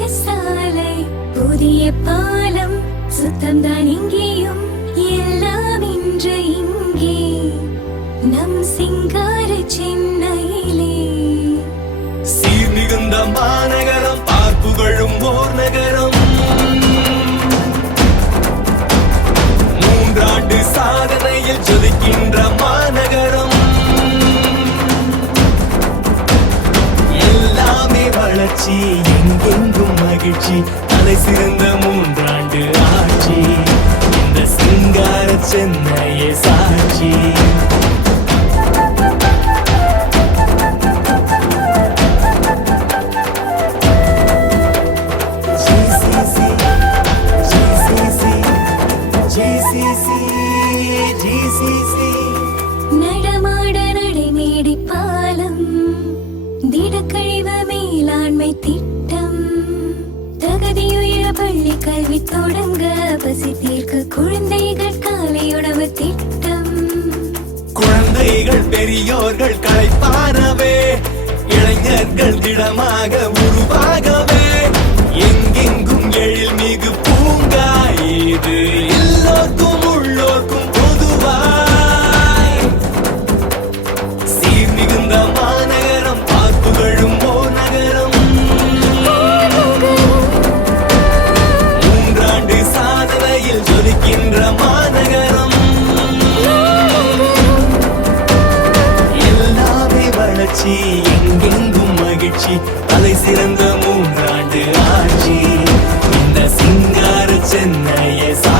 சாலை புதிய பாலம் சுத்தம்தான் இங்கேயும் எல்லாம் இன்று இங்கே நம் சிங்கார சென்னையிலே சீர் மிகுந்த மாநகரம் பார்ப்புகழும் ஓர் நகரம் மூன்றாண்டு சாதனையில் ஜொலிக்கின்ற மாநகரம் எல்லாமே வளர்ச்சி எங்கெங்கும் மகிழ்ச்சி தலை சிறந்த மூன்றாண்டு ஆட்சி இந்த சிங்கார சென்னையே சாட்சி நடமாட நடைமேடை பாலம் திடக்கழிவு மேலாண்மை திட்டம் தகுதியுயர பள்ளி கல்வி தொடங்க பசி தீர்க்க குழந்தைகள் காலை உணவு திட்டம் குழந்தைகள் பெரியோர்கள் களைப்பானவே இளைஞர்கள் திடமாக உருவாகவே எங்கெங்கும் எழில் மிகு பூங்கா இது எல்லோர்க்கும் உள்ளோர்க்கும் பொதுவாய் சீர் மிகுந்த மாநகரம் பார்ப்புகழும் ஓர் நகரம் மூன்றாண்டு சாதனையில் ஜொலிக்கின்ற மாநகரம் எல்லாமே வளர்ச்சி எங்கெங்கும் மகிழ்ச்சி தலை சிறந்த மூன்றாண்டு ஆட்சி இந்த சிங்கார சென்னையை